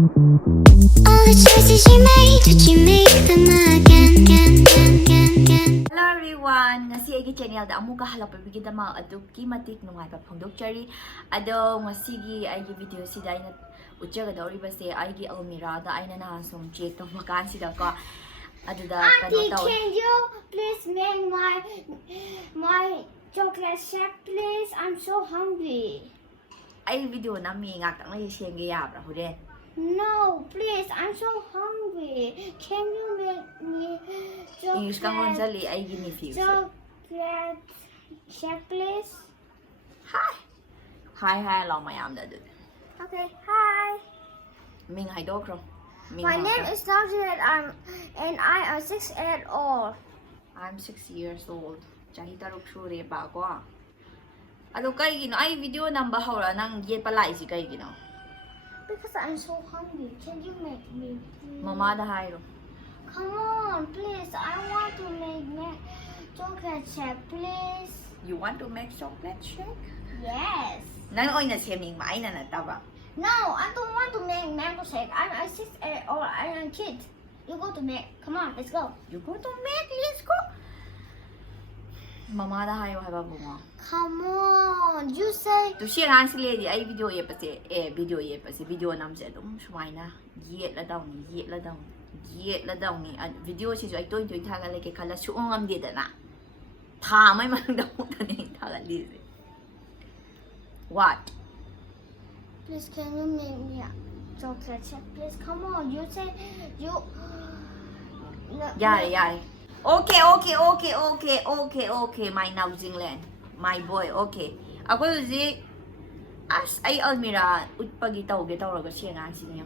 All the choices you made, did you make them again? Hello everyone! Ngasi ay channel da amuka halapabigid ang mga aduki matik nung ay papangdokchari. Ado ngasi ay video si dai na utjaga da oriba se ay gi almira da ay na nahasong check tong makan sida ko. Ado da Auntie, can you please make my chocolate shake, please? I'm so hungry. Ay video na mi ngak tang ay siyang gayab ra hude. No, please, I'm so hungry. Can you make me English kang chocolate Gonzali ay ginifuse. shake, please? Hi lo mayam da dud. Okay, hi. Ming hai do kro. My name is Nazir and I am 6 years old. I'm 6 years old. Chahi taruk shure ba ko. Ado kay gino ay video nang bahawra nang ye pala isi kay gino. Because I'm so hungry. Can you make me? Please? Mama da hayro. Come on, please. I want to make chocolate shake, please. You want to make chocolate shake? Yes. Nang oy na seming mai na nataba. No, I don't want to make mango shake. I'm a 6 years old. I'm a kid. You go to make. Come on, let's go. You go to make, let's go. Mama da hayo haba bunga. Come on. You say. To share han sile di ay video ye pase video nam se dum shwai na yet la daw ni video si ay toy tha ga le ke khala su ngam de da na tha mai mang da mu ta ni tha ga li. What? Please, can you make me a chocolate shake, please? Come on. You say you. No, Yare. Okay, my New Zealand. My boy, okay. Ako si as ay Almira utpagitaw raga siya nga siya.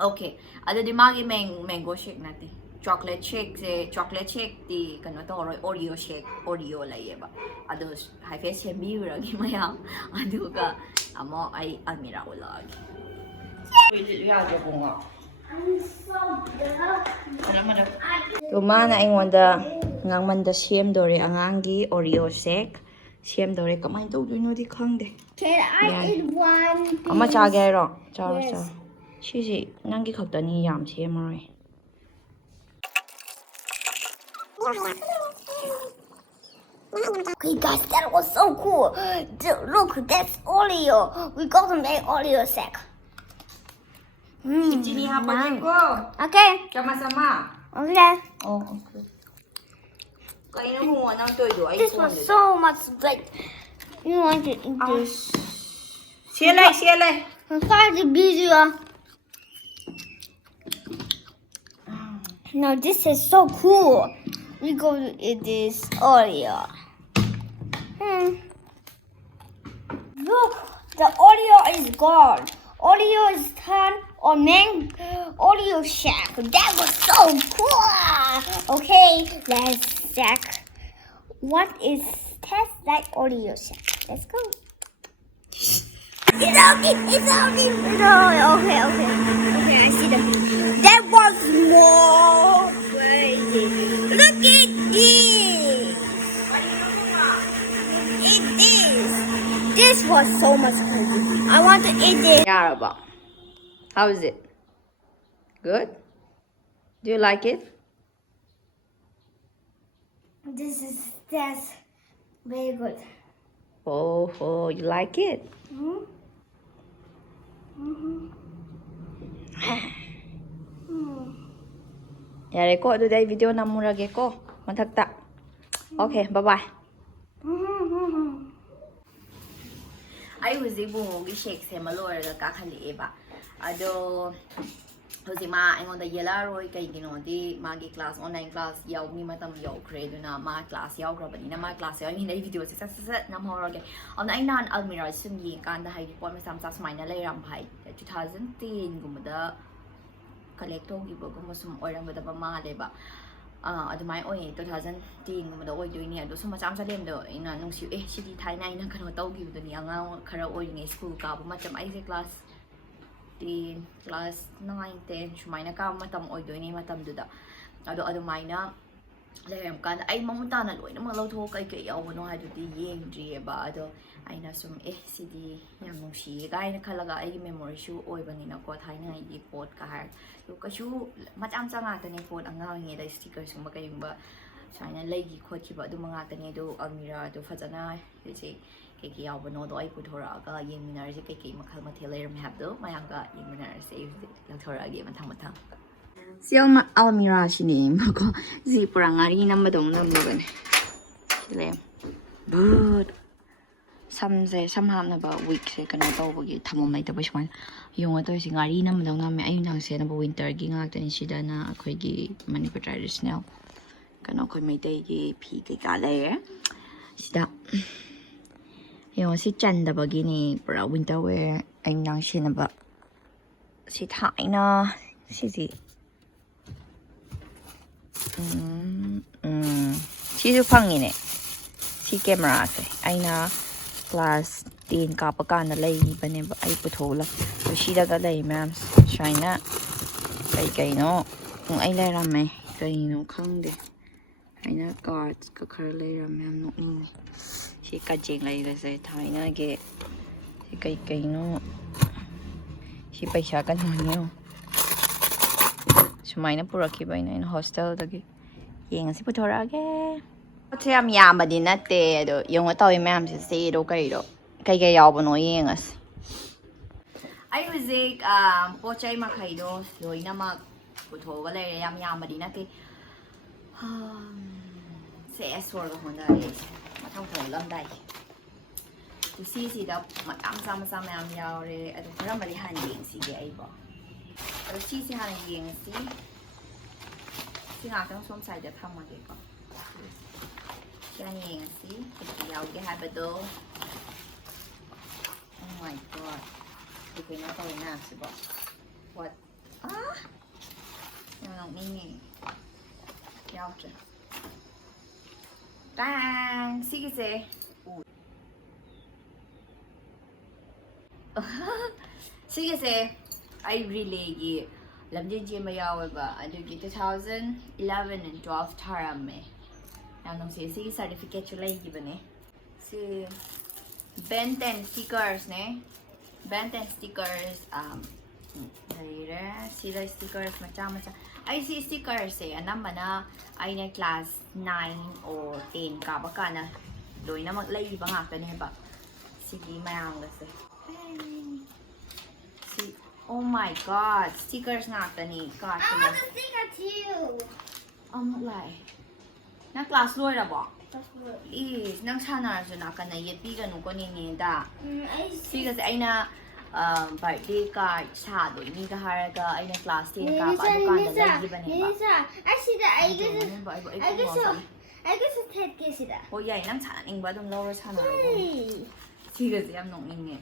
Okay. Ada di magi mango shake natin. Chocolate shake di kano to Oreo shake, Oreo la yeba. Ado hai face siya biura gi maya. Ado ka amo ay Almira ulag. I'm so good. Tumana aingwanda ngangmanda siamdore angangi Oreo shake. Siamdore kamay tawdoino di khangde. Can I Yeah. eat one? Piece? Ama chage hairo. Charo. Yes. Sisi nangi khaktani yam siamaroi. Okay, guys, that was so cool. Look, that's Oreo. We got to make Oreo shake. Sini hapa ko. Okay. Sama-sama. Okay. Oh, okay. Kainin mo ng todo ay This was so much great. You want to eat this? Siyalay. Start the video. No, this is so cool. We go to eat this Oreo. Look, the Oreo is gone. Oreo is turned on Oreo shake. That was so cool. Okay, let's check. What is tastes like Oreo shake? Let's go. It's only. Okay, I see them. That was more crazy. Look at this. Eat this. This was so much crazy. I want to eat this. Yaraba. How is it? Good? Do you like it? That's very good. Oh, you like it? Yare ko, do day video na murage ko. Matagta. Okay, bye-bye. Ay huzi bungo gi shake se malora ga kakhali eba. Ado huzi ma aingonda yela roi kai gino di magi class online class yaw mi matam yaw kre do na ma class yaw kra bani na ma class yaw ni video se sa na mora ge. On ai nan Almira sun yi kan da hai report ma sam sa smai na lai ram phai 2010 gumada collect gi bo gum sum oirang da ba ma le ba. Adumai oi 2010 gumada oi doini ado sum cham sa lem do ina nung si city thai nai na kano taw gi do ni anga khara oi ni school ka ba ma cham ai se class 9, 10 shumai na ka matam oi doini matam do da ado adumai na ꯂꯩꯔꯝ ꯀꯥꯟꯗ ꯑꯩ ꯃꯃꯨꯠ ꯇꯥꯅ ꯂꯣꯏꯅꯃꯛ ꯂꯧꯊꯣꯛ ꯀꯩ ꯌꯥꯎꯕꯅꯣ ꯍꯥꯏꯗꯨꯗꯤ ꯌꯦꯡꯗ꯭ꯔꯤꯑꯕ ꯑꯗꯣ ꯑꯩꯅ ꯁꯨꯝ ꯁꯤꯗꯤ ꯌꯥꯝ ꯅꯨꯡꯁꯤꯌꯦ ꯀꯥꯏꯅ ꯈꯜꯂꯒ ꯑꯩꯒꯤ ꯃꯦꯃꯣꯔꯤꯁꯨ ꯑꯣꯏꯕꯅꯤꯅꯀꯣ ꯊꯥꯏꯅꯉꯩꯒꯤ ꯄꯣꯠꯀ ꯍꯥꯏꯔ ꯑꯗꯣ ꯀꯩꯁꯨ ꯃꯆꯥ ꯃꯆꯥ ꯉꯥꯛꯇꯅꯦ ꯄꯣꯠ ꯑꯉꯥꯡ ꯑꯣꯏꯔꯤꯉꯩꯗ ꯁ꯭ꯇꯤꯀꯔꯁꯀꯨꯝꯕ ꯀꯩꯒꯨꯝꯕ ꯁꯨꯃꯥꯏꯅ ꯂꯩꯈꯤ ꯈꯣꯠꯈꯤꯕ ꯑꯗꯨꯝꯕ ꯉꯥꯛꯇꯅꯦ ꯑꯗꯣ ꯑꯜꯃꯤꯔꯥꯗꯣ ꯐꯖꯅ ꯍꯧꯖꯤꯛ ꯀꯩꯀꯩ ꯌꯥꯎꯕꯅꯣꯗꯣ ꯑꯩ ꯄꯨꯊꯣꯔꯛꯑꯒ ꯌꯦꯡꯃꯤꯟꯅꯔꯁꯦ ꯀꯩꯀꯩ ꯃꯈꯜ ꯃꯊꯦꯜ ꯂꯩꯔꯝꯃꯦ ꯍꯥꯏꯕꯗꯣ ꯃꯌꯥꯝꯒ ꯌꯦꯡꯃꯤꯟꯅꯔꯁꯦ ꯑꯩ ꯍꯧꯖꯤꯛ ꯂꯧꯊꯣꯔꯛꯑꯒꯦ ꯃꯊꯪ ꯃꯊꯪ ꯁꯤ ꯑꯜꯃꯤꯔꯥꯁꯤꯅꯦꯕꯀꯣ ꯁꯤ ꯄꯨꯔꯥ ꯉꯥꯔꯤ ꯅꯝꯕꯗꯧꯅ ꯅꯝꯂꯕꯅꯦ ꯁꯤ ꯂꯩ ꯕꯨꯠ ꯁꯝꯁꯦ ꯁꯝ ꯍꯥꯞꯅꯕ ꯋꯤꯛꯁꯦ ꯀꯩꯅꯣ ꯇꯧꯕꯒꯤ ꯊꯝꯐꯝ ꯂꯩꯇꯕ ꯁꯨꯃꯥꯏꯅ ꯌꯦꯡꯉꯣ ꯇꯧꯔꯤꯁꯦ ꯉꯥꯔꯤ ꯅꯝꯕꯗꯧꯅ ꯅꯝꯃꯦ ꯑꯌꯨꯛ ꯅꯨꯡꯗꯥꯡ ꯁꯦꯠꯅꯕ ꯋꯤꯟꯇꯔꯒꯤ ꯉꯥꯛꯇꯅꯤ ꯁꯤꯗꯅ ꯑꯩꯈꯣꯏꯒꯤ ꯃꯅꯤꯄꯨꯔ ꯇ꯭ꯔꯦꯗꯤꯁꯅꯦꯜ ꯀꯩꯅꯣ ꯑꯩꯈꯣꯏ ꯃꯩꯇꯩꯒꯤ ꯐꯤ ꯀꯩꯀꯥ ꯂꯩꯔꯦ ꯁꯤꯗ ꯌꯦꯡꯉꯣ ꯁꯤ ꯆꯟꯗꯕꯒꯤꯅꯤ ꯄꯨꯔꯥ ꯋꯤꯟꯇꯔ ꯋꯦꯌꯔ ꯑꯌꯨꯛ ꯅꯨꯡꯗꯥꯡ ꯁꯦꯠꯅꯕ ꯁꯤ ꯊꯥꯏꯅ ꯁꯤꯁꯤ ꯁꯤꯁꯨ ꯐꯪꯉꯤꯅꯦ ꯁꯤ ꯀꯦꯃꯦꯔꯥꯁꯦ ꯑꯩꯅ ꯀ꯭ꯂꯥꯁ 10 ꯀꯥꯞꯄ ꯀꯥꯟꯗ ꯂꯩꯕꯅꯦꯕ ꯑꯩ ꯄꯨꯊꯣꯛꯂꯒ ꯁꯤꯗꯒ ꯂꯩ ꯃꯌꯥꯝ ꯁꯨꯃꯥꯏꯅ ꯀꯩꯅꯣ ꯑꯩ ꯂꯩꯔꯝꯃꯦ ꯀꯩꯅꯣ ꯈꯪꯗꯦ ꯑꯩꯅ ꯀꯥꯔꯠꯁꯀ ꯈꯔ ꯂꯩꯔꯝꯃꯦ ꯌꯥꯝ ꯅꯣꯛꯅꯤꯡꯉꯦ ꯁꯤ ꯀꯖꯦꯡ ꯂꯩꯔꯁꯦ ꯊꯥꯏꯅꯒꯤ ꯁꯤ ꯀꯩꯅꯣ ꯁꯤ ꯄꯩꯁꯥ ꯀꯩꯅꯣꯅꯦ ꯁꯨꯃꯥꯏꯅ ꯄꯨꯔꯛꯈꯤꯕ ꯑꯩꯅ ꯍꯣꯁꯇꯦꯜꯗꯒꯤ ꯌꯦꯡꯉꯁꯤ ꯄꯨꯊꯣꯔꯛꯑꯒꯦ ꯄꯣꯠꯁꯦ ꯌꯥꯝ ꯌꯥꯝꯕꯗꯤ ꯅꯠꯇꯦ ꯑꯗꯣ ꯌꯦꯡꯉꯣ ꯇꯧꯋꯤ ꯃꯌꯥꯝꯁꯦ ꯆꯦꯗꯣ ꯀꯩꯗꯣ ꯀꯩ ꯌꯥꯎꯕꯅꯣ ꯌꯦꯡꯉꯁꯤ ꯑꯩ ꯍꯧꯖꯤꯛ ꯄꯣꯠ ꯆꯩ ꯃꯈꯩꯗꯣ ꯂꯣꯏꯅꯃꯛ ꯄꯨꯊꯣꯛꯑꯒ ꯂꯩꯔꯦ ꯌꯥꯝ ꯌꯥꯝꯕꯗꯤ ꯅꯠꯇꯦ ꯁꯦ ꯁꯣꯔꯒ ꯍꯣꯟꯅꯔꯦ ꯃꯊꯪ ꯊꯣꯛꯂꯝꯗꯥꯏꯒꯤ ꯁꯤꯁꯤꯗ ꯃꯆꯥ ꯃꯆꯥ ꯃꯌꯥꯝ ꯌꯥꯎꯔꯦ ꯑꯗꯣ ꯀꯔꯝꯕꯗꯤ ꯍꯥꯟꯅ ꯌꯦꯡꯁꯤꯒꯦ ꯑꯩꯕꯣ ꯑꯗꯣ ꯁꯤꯁꯦ ꯍꯥꯟꯅ ꯌꯦꯡꯉꯁꯤ ꯁꯤ ꯉꯥꯛꯇꯪ ꯁꯣꯝ ꯁꯥꯏꯗ ꯊꯝꯃꯒꯦꯀꯣ ꯁꯤ ꯍꯥꯟꯅ ꯌꯦꯡꯉꯁꯤ ꯀꯩꯀꯩ ꯌꯥꯎꯒꯦ ꯍꯥꯏꯕꯗꯣ Oh my god ꯀꯩꯅꯣ ꯇꯧꯋꯤ ꯃꯌꯥꯝꯁꯤꯕꯣ ꯄꯣꯠ ꯌꯥꯝ ꯅꯣꯛꯅꯤꯡꯉꯦ ꯌꯥꯎꯗ꯭ꯔꯦ ꯇꯥꯡ ꯁꯤꯒꯤꯁꯦ ꯁꯤꯒꯤꯁꯦ ꯑꯩ ꯔꯤꯂꯦꯒꯤ ꯂꯝꯖꯦꯟ ꯆꯦꯟꯕ ꯌꯥꯎꯋꯦꯕ ꯑꯗꯨꯒꯤ 2011 and 12 ꯊꯥꯔꯝꯃꯦ ꯌꯥꯝ ꯅꯨꯡꯁꯤꯌꯦ ꯁꯤꯒꯤ ꯁꯥꯔꯇꯤꯐꯤꯀꯦꯠꯁꯨ ꯂꯩꯈꯤꯕꯅꯦ ꯁꯤ Ben 10 stickers-ne Ben 10 stickers ꯂꯩꯔꯦ ꯁꯤꯗ stickers ꯃꯆꯥ ꯑꯩ ꯁꯤ stickers-ꯁꯦ ꯑꯅꯝꯕꯅ ꯑꯩꯅ class 9 or 10 ꯀꯥꯕ ꯀꯥꯟꯗ ꯂꯣꯏꯅꯃꯛ ꯂꯩꯕ ꯉꯥꯛꯇꯅꯦꯕ ꯁꯤꯒꯤ ꯃꯌꯥꯝꯒꯁꯦ ꯁꯤ Oh my god stickers ngakani card I want a sticker too. Amuk lai Nang class loirabo Please nang sanarasu nakana yetpiganu ko ninida Sigase aina birthday card sado iniga haraga aina class 10 ka pa dukanda laigibane ba I see that I guess it's head case that. Oh yeah nang sananingba dum laura sanarago Sigase yam nongninge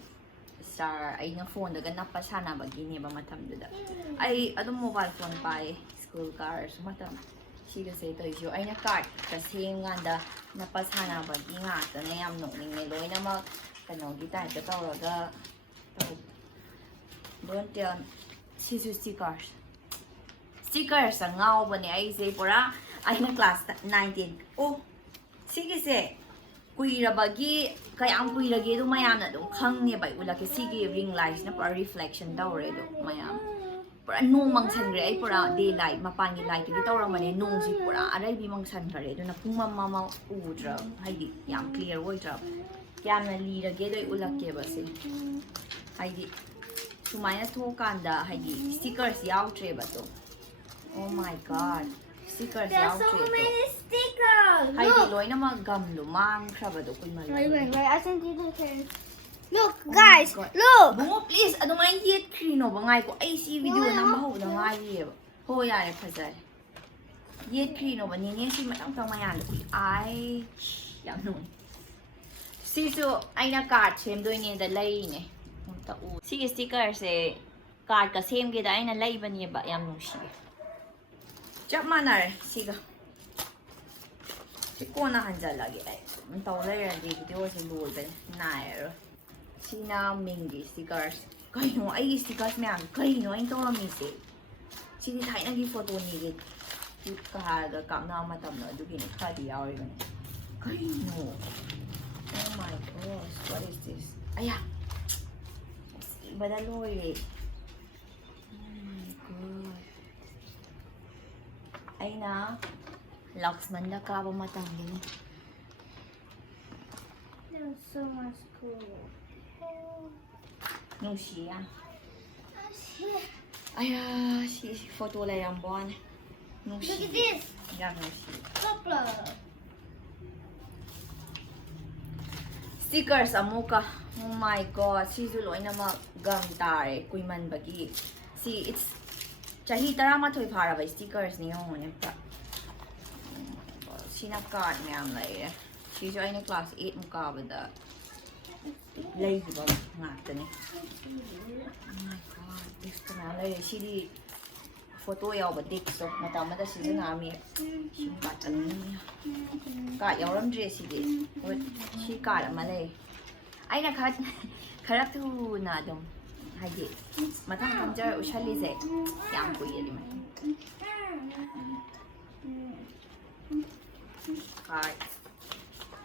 Star aina phone daga nappa sanabagine ba matamduda Ai adum mobile phone pai school cars matam Sigase to isu aina card kasi nganda nappa sanabagi ngata na yam nongninge loina mag kanogi type ta tawraga Don't tell Sisu stickers Stickers ang ngao ba ni ai say pura aina class 19 Oh Sigase Kuirabagi kayang kuiragi do mayam na dong khangni bai ulaki sigi ring lights na para reflection dawre do mayam pura nung mangsan gre ai pura daylight mapangi light gi tawrang mane nung si pura arai bi mangsan gre do na pung mama udra haidi yam clear oi dra kyam na lirage do ulake ba se haidi sumaya thokanda haidi stickers yautre ba to Oh my god stickers There's so yautre many stickers. Haidi loina mag gam lumang kraba do kuy malay Wait. I think you can. Look, guys. Look. Bungo please ado nga yet krino ba ngay ko ay si video na maho na nga yeb ho yare phajai yet krino ba ni si matang tang mayan ko ay yam no si so ay na card sem do ni da lay ne ta u si sticker se card ka sem ge da ay na lay ba ni ba yam no si chap manar siga si ko na hanjal lagi ay taw lay ra di video si lol ba nair Sina Mingi stickers. Kayo ay stickers me ang kayo ay to mi se. Sini thai nagi photo ni git. cute ka hada kamna matam no adugi ni khadi yauri bane kaino oh my gosh what is this aya badaloi oh my god aina Laxman da ka ba matam gini There's so much cool. Nusia aya si photo la yang bon Look at this. ya nusi Couple. stickers amuka oh my god si zu loi na ma gam tare kuiman bagi see it's chahi tarama thoi phara ba stickers ni ho ne pa sina card myam lai re si jo aina class 8 muka ba da lai ba ngak ne oh my god this kana lai si di photo yaw ba dik so mata ma da si na mi si ba tan ni ka yaw ram dre si di si ka ma lai aina khat kharak tu na dum haji matang kanjar ushali ze yang ko yeli mai hi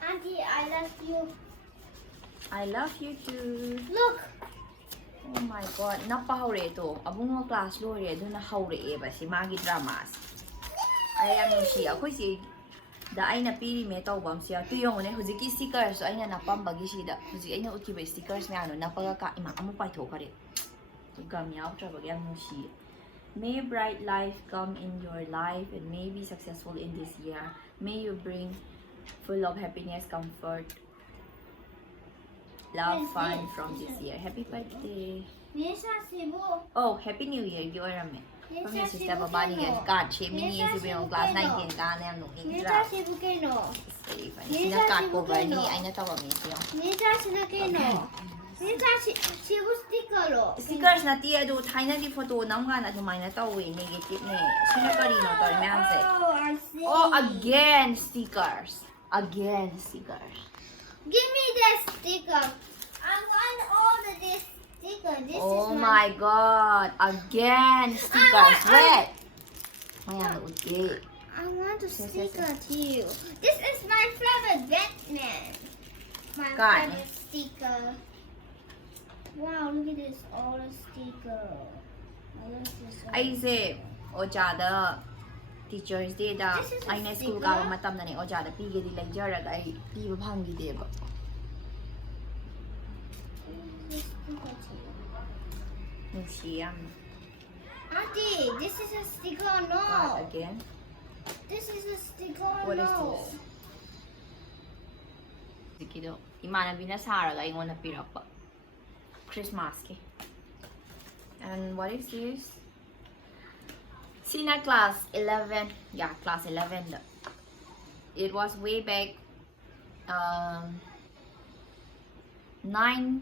Auntie, I love you. I love you too Look. oh my god napahaure to abungo class lo re aduna haure e ba si magi dramas ay ano si ako si da aina pili me taw bam siya tu yung ne hujiki stickers so aina napam bagi si da huji aina uti ba stickers me ano napaga ka ima amu pai tho kare to gam yaw tra ba yang si may bright life come in your life and may be successful in this year may you bring full of happiness comfort love fun from this year happy birthday Nisa Sibu. oh happy new year you are me from your sister Vabani and God she mini is be on class 19 ka na no Nisa intra Sibu Keno. sina kat ko ba ni ay na tawa mi siya Nisa Sinakeno. Nisa Sibu sticker lo. stickers na tiya do Thai na di photo nam nga na dumay na taw negative ne sina ka rin no tor me ang say Oh, I see. oh again stickers Give me that sticker. I want all of this sticker. This oh is my god again stickers wait ayan okay I want a sticker too. This is my favorite Batman. My God. favorite sticker. Wow, look at this, all the sticker. I love this. so ay much. se ojada teachers day da This is a ay na school sticker? ka matam na ni ojada pige di lecture ga ay pi ba bhangi de ba This sticker too. Museum. Auntie, this is a sticker or no? God, again. This is a sticker or What is no? this? Sikido. Imana binasara ga ingon na pirapa. Christmas ki. And what is this? Sina class 11. Yeah, class 11. It was way back 9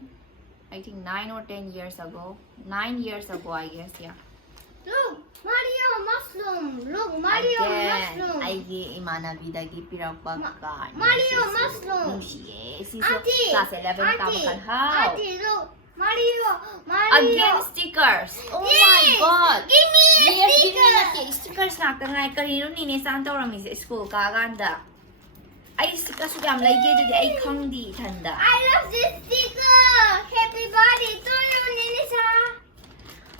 or 10 years ago. 9 years ago, I guess, yeah. Look, Mario mushroom. Look, Mario mushroom. Ay imana vida gi pirapa ka. Mario mushroom. Si Auntie, class 11 ka Auntie, ba how? Auntie, look, Mario. Again stickers. Oh my Yes, god. Give me a Yes, give sticker. me na stickers na ka ngay kanino ni ni Santo Rami sa school ka ganda. Ay stickers ko am like dito ay khang di thanda. I love this sticker. Happy birthday to you, Ninisa.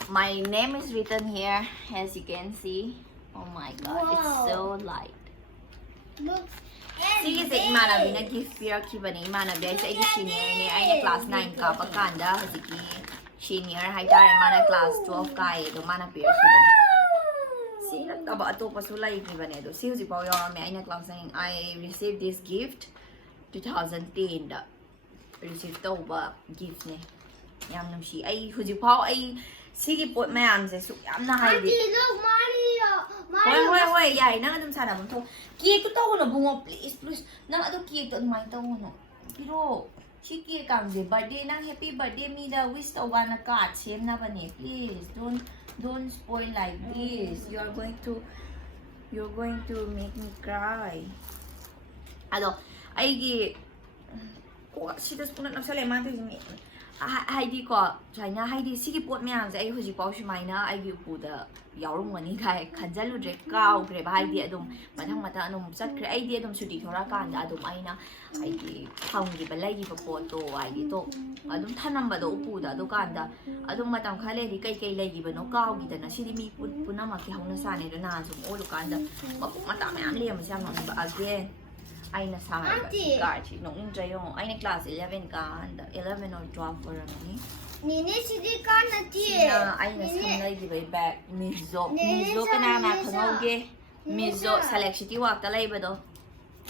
My name is written here as you can see. Oh my god, it's Wow. so light. Look. And Sige sa imana bina gift pira kiba ni imana bia sa igi senior ni ay na class 9 ka pagkanda sige senior hay tare mana class 12 ka eh do mana pira kiba ni. Sino taba ato pa sulay kiba ni do. Si pa yo mi ay na class 9 I received this gift 2010 da. Receive to ba gift ni. Yam nam si ay huji pa ay sige po mayam sa su yam na hay di. Auntie, look, Mario. Hoy, Mario. hoy, hoy, yay, nang adum sana mo to. Kiye to tawo na bungo, please, please. Nang ado kiye to may tawo na. Pero, si kiye kang de birthday nang happy birthday me the wish to one card. Same na ba ni? Please, don't spoil like this. You're going to make me cry. Ano, ay gi, sitas po na nagsalimante si ꯍꯥꯏꯗꯤ ꯀꯣ ꯁꯨꯃꯥꯏꯅ ꯍꯥꯏꯗꯤ ꯁꯤꯒꯤ ꯄꯣꯠ ꯃꯌꯥꯝꯁꯦ ꯑꯩ ꯍꯧꯖꯤꯛꯐꯥꯎ ꯁꯨꯃꯥꯏꯅ ꯑꯩꯒꯤ ꯎꯄꯨꯗ ꯌꯥꯎꯔꯝꯒꯅꯤ ꯀꯥꯏ ꯈꯟꯖꯜꯂꯨꯗ꯭ꯔꯦ ꯀꯥꯎꯈ꯭ꯔꯦꯕ ꯍꯥꯏꯗꯤ ꯑꯗꯨꯝ ꯃꯊꯪ ꯑꯗꯨꯝ ꯆꯠꯈ꯭ꯔꯦ ꯑꯩꯗꯤ ꯑꯗꯨꯝ ꯁꯨꯇꯤ ꯊꯣꯔꯛꯑꯀꯥꯟꯗ ꯑꯗꯨꯝ ꯑꯩꯅ ꯍꯥꯏꯗꯤ ꯊꯝꯈꯤꯕ ꯂꯩꯈꯤꯕ ꯄꯣꯠꯇꯣ ꯍꯥꯏꯗꯤ ꯑꯗꯨꯝ ꯊꯅꯝꯕꯗꯣ ꯎꯄꯨꯗ ꯑꯗꯨꯀꯥꯟꯗ ꯑꯗꯨꯝ ꯃꯇꯝ ꯈꯔ ꯂꯩꯔꯗꯤ ꯀꯩꯀꯩ ꯂꯩꯈꯤꯕꯅꯣ ꯀꯥꯎꯈꯤꯗꯅ ꯁꯤꯗꯤ ꯃꯤ ꯄꯨꯝꯅꯃꯛꯀꯤ ꯍꯧꯅꯁꯥꯅꯦ ꯑꯗꯣ ꯅꯍꯥꯟ ꯁꯨꯝ ꯑꯣꯜꯂꯨꯀꯥꯟꯗ ꯃꯄꯨꯡ ꯃꯇꯥ ꯃꯌꯥꯝ ꯂꯩꯔꯝꯕꯁꯦ ꯌꯥꯝ ꯅꯣꯛꯅꯤꯡꯕ ꯑꯒꯦꯟ ꯑꯩꯅ ꯁꯥꯔꯒ ꯀꯥꯔꯠꯁꯤ ꯅꯣꯛꯅꯤꯡꯗ꯭ꯔ ꯌꯦꯡꯉꯣ ꯑꯩꯅ ꯀ꯭ꯂꯥꯁ 11 ꯀꯥꯟꯗ 11 or 12 ꯑꯣꯏꯔꯝꯒꯅꯤ Nene sidi kanati. ꯁꯤꯅ ꯑꯩꯅ ꯁꯝ ꯂꯩꯈꯤꯕꯩ ꯕꯦꯛ ꯃꯤꯖꯣ ꯀꯅꯥ ꯈꯪꯍꯧꯒꯦ ꯃꯤꯖꯣ ꯁꯦꯂꯦꯛ ꯁꯤꯇꯤ ꯋꯥꯛꯇ ꯂꯩꯕꯗꯣ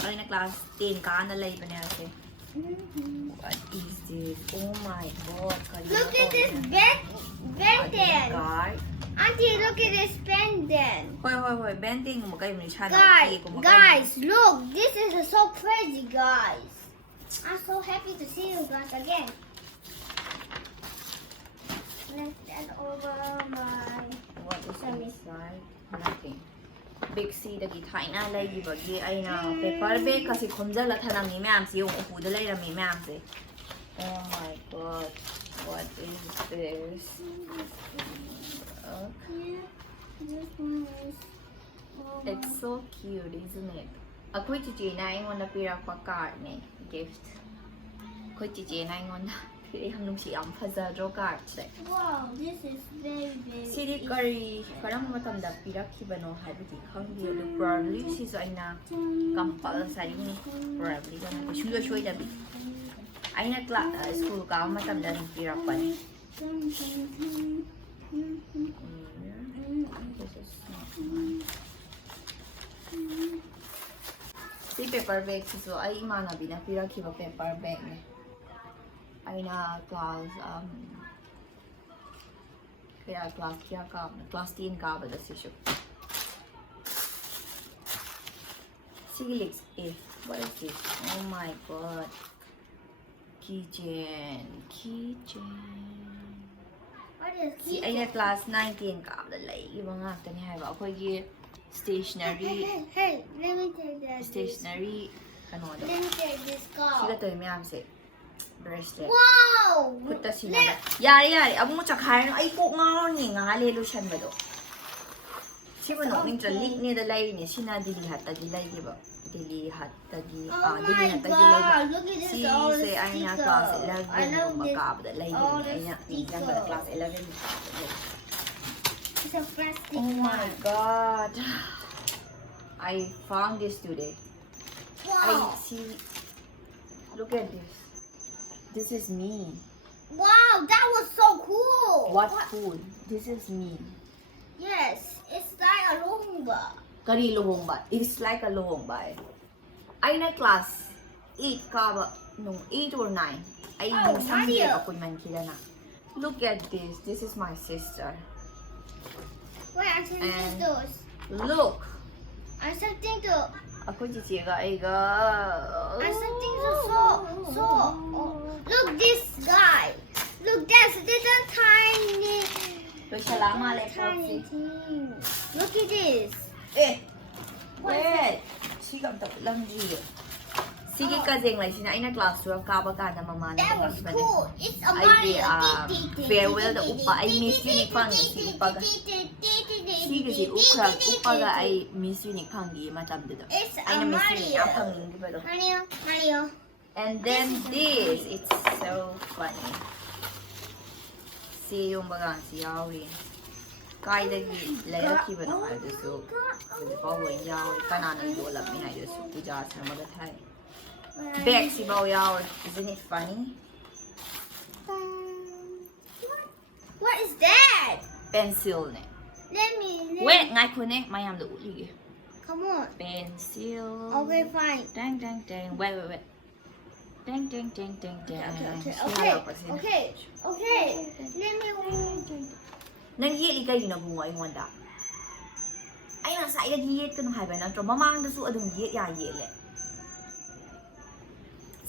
ꯑꯩꯅ ꯀ꯭ꯂꯥꯁ 10 ꯀꯥꯟꯗ ꯂꯩꯕꯅꯦ ꯑꯁꯦ What is this? Oh my god. Look at this pendant. Card. Auntie, look at this pendant. Hoi. Bending mo kayo ni Shana. Guys, look. This is so crazy, guys. I'm so happy to see you guys again. Let's stand over my... What is inside? Nothing. Big C dagi thaina laigibagi aina paper bag kasi khomjala thanami ma'am si yung upuda lairami ma'am se. Oh my god. What is this? It's so cute, isn't it? Ako'y chichi na ingon na pira pa card ni gift. Ako'y chichi na ingon na ang nung siyang fazadro card se. Wow, this is very, very Siri kari karang matanda pirakhiba no habiti khangdi lu probably sizo aina compulsory ni probably gana ko shuyo shoy dabi aina school ka matanda ng pirakpa ni si paper bag sizo ay imana bina pirakhiba paper bag ni aina class 10 ka ba da siya. Sige, what is this? Oh my god. Keychain. What is Si ay na class 19 ka ba da lay ibang ngakta ni haiba ako'y stationery Hey, let me take that. stationery ano da. Let me take this card. Siga to miyam se bracelet. Wow! Putta sila ba? Yari. Abo mo tsakhay no ay po nga ni nga lelusyan ba do? Si mo no ning lik ni da lay ni sina dilihat ta dilay di ba? Dilihat ta di Oh my dilihat ta dilay ba? god, look at this, Si all the say ay na stickers. class I 11 love no this. magkabda lay all ni ay na the tingnan ba class 11 It's a plastic Oh my one. god. I found this today. I Wow. see. Look at this. This is me. Wow, that was so cool. What food? This is me. Yes, it's like a lumba. Kari lohong ba? It's like a lohong ba? Ay na class 8 ka ba? Nung 8 or 9. Ay Oh, nung Sunday Mario. ako man kila na. Look at this. This is my sister. Wait, I'm sending And- those. Look. I'm sending to. Ako chichiga ay ga. I'm sending to so. Oh, look this guy. Look, that's a tiny. Look salama le Tiny po. thing. Look at this. Eh. Wait. Sigam ta lang ji. Sige kazeng lai sina ay na class 12 ka ba ka na mama na. That was cool. It's a Ay Mario. farewell da upa ay Miss Unique pang si upaga. Sige si upaga ay Miss Unique pang di matam dito. It's Ay a na Miss Unique Mario. ang pang di ba do? Mario. And then this, it's so funny. Si yung bagang si Yaoi. Kaya dagi layaki ba nung ay so. Kasi pa yung Yaoi kananay dolap ni ay so tijas na magatay. Beck si Bao Yaoi. Isn't it funny? What is that? Pencil ne. Let me. Wait, ngay ko ne mayam do uli. Come on. Pencil. Okay, fine. Dang. Wait. Dang. Okay. Let me. Nang hiyit ikay ginabungay mo da. Ay nasa iya hiyit ka nung hay ba na tro mamang da su adung hiyit ya hiyit le.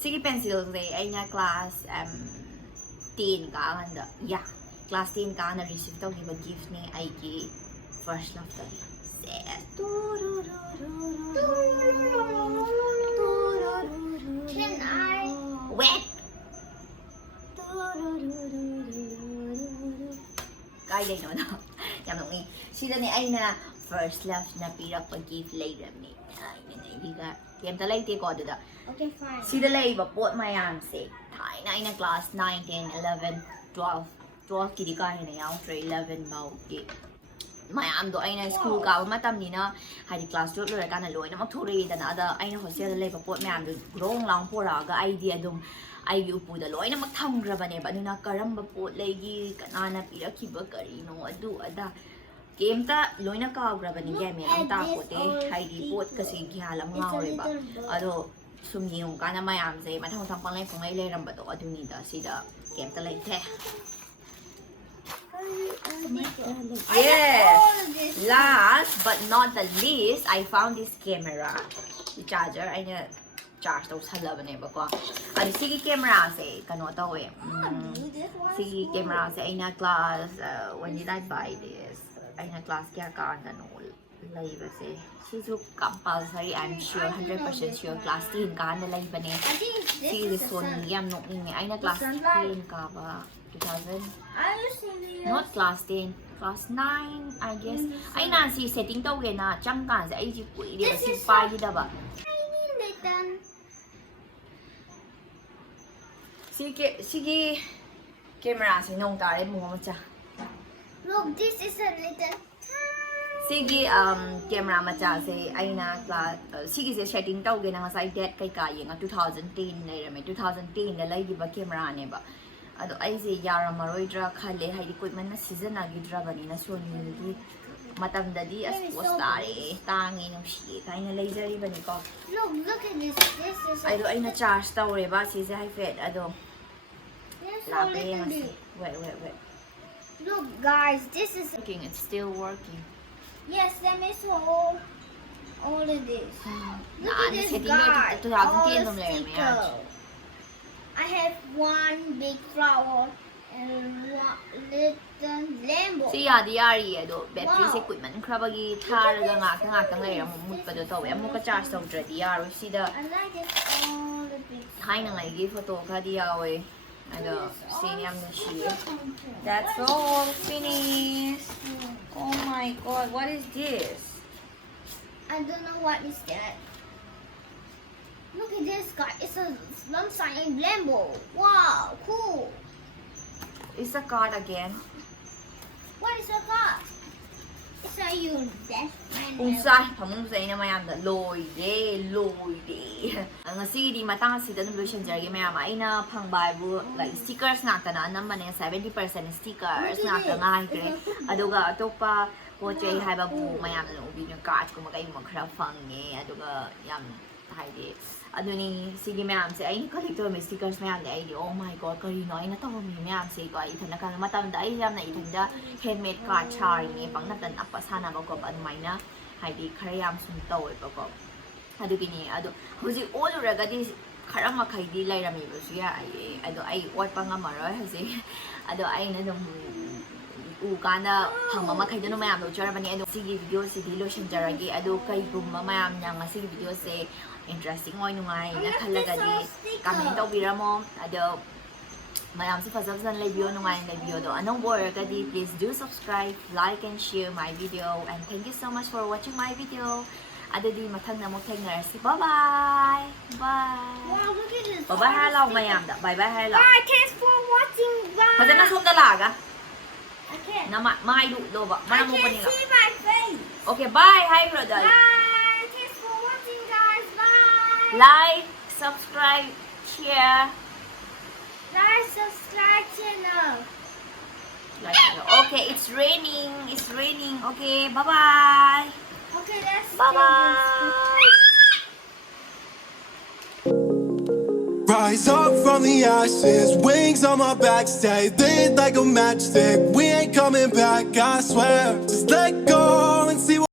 Sige pencil say ay na class 10 ka nganda. Yeah. Class 10 ka na receive daw giba gift ni ay ki first love ta. Can I? Wait. Kaya no no. Yam nong ni. Sida ni ay na first love na pirak pag gift later ni. Ay ni diga. Yam talay ti ko da. Okay, fine. Sida lay ba pot mayam se. Thai na ina class 9, 10, 11, 12. 12 ki di kaya na yaw 11 bao ki. Mayam do ay na school ka matam ni na hay class 12 lo ka na loy na magthuri da na da ay na hostel lay ba pot mayam do grong lang pora ga idea dum ay upo da loy na magthamgra ba ne ba no na karamba pot lagi kanana pirakiba kari no adu ada game ta loy na kagra ba ni game ang ta ko te hay di pot kasi gihalam nga ore ba ado sumiyong ka na mayam say matang tang panglay kung ay lay ramba to adu ni da sida game ta lay te. Yes! Last but not the least, I found this camera. The charger, I need to charge those hala ba ba ko. Ano, sige camera say, kano to eh. Sige camera say, ay na class, when did I buy this? Ay na class kaya ka ano, lay ba say. She's compulsory, I'm sure, 100% sure, class 10 ka na lay ba ne. Sige, this one, yam no, ay na class 10 ka ba? 2000? Not class 10, class 9, I guess. Ay na, si setting daw eh na, chang ka, sa ay si Pui, di ba, si Pai, di ba? Sige, camera, sinong tayo mo siya. Look, this is a little. Sige, camera macha say ay na class sige sa setting daw gina nga sa date kay kaya nga 2010 na rame 2010 na lay di ba camera ne ba ado ay si yara maroy dra khale hay equipment na season na gidra ba ni na so ni matamda di as postare tangi no shi kay na laser ba ni ko Look at this. This is. ay do ay na charge daw re ba si hay fet ado There's so lape little mas bit. wait Look, guys, this is. working, it's still working. Yes, let me show all of this. Look Nah, at this, setting guys. daw 2010 All dum the lay sticker. I have one big flower and one little lambo. Si yadi yari do battery Wow. se equipment krabagi tharaga nga kang lay ram mut pa do to we mo ka charge daw dra di yaro si da I like it all the big. hai na ngai gi photo ka di yawe ado siniam na shi. That's That's all finished. Oh my god, what is this? I don't know what is that. Look at this guy. It's a slum sign Lambo. Wow, cool. It's a card again. What is a car? It's a your best friend. Unsa pamung sa ina mayam da loy de ang si di matang si da solution jargi mayam ay na pang bible like stickers na ta na naman 70% stickers na ta nga kre aduga atopa po chay hay ba bu mayam no ubi yung card kung magay mo craft ni aduga yam hay di ano ni sige mayam si ay collector may stickers mayam di ay di oh my god kari no ay na tawo mi mayam si ko ay itan na kan matamda ay yam na itan da handmade card char ni pang natan apa sana ba ko ano may na hay di karayam sun taw ba ko ado gini ado huji all raga di karang makai di lai rami ba siya ay ado ay wat pa nga maroy huji ado ay na dum ukana pang mamakay do no mayam do chara ba ni ado sige video si dilo shin jaragi ado kay gum mayam nya nga sige video se interesting oy nungay na kalaga di kami daw bira mo ado mayam si fazal san live video nungay live video do anong work kadi please do subscribe like and share my video and thank you so much for watching my video ado di matang na mo kay nurse bye bye Wow, look at this. bye hello mayam da bye hello Bye, thanks for watching, guys. Pwede na sum dalaga I can't. na may do ba I mana mo can't nila see my face. okay bye hi brother Bye. Thanks for watching, guys. Bye. like subscribe share Like, subscribe channel. okay it's raining okay bye bye Okay, let's bye do bye Rise up from the ashes, wings on my back, stay lit like a matchstick. We ain't coming back, I swear. Just let go and see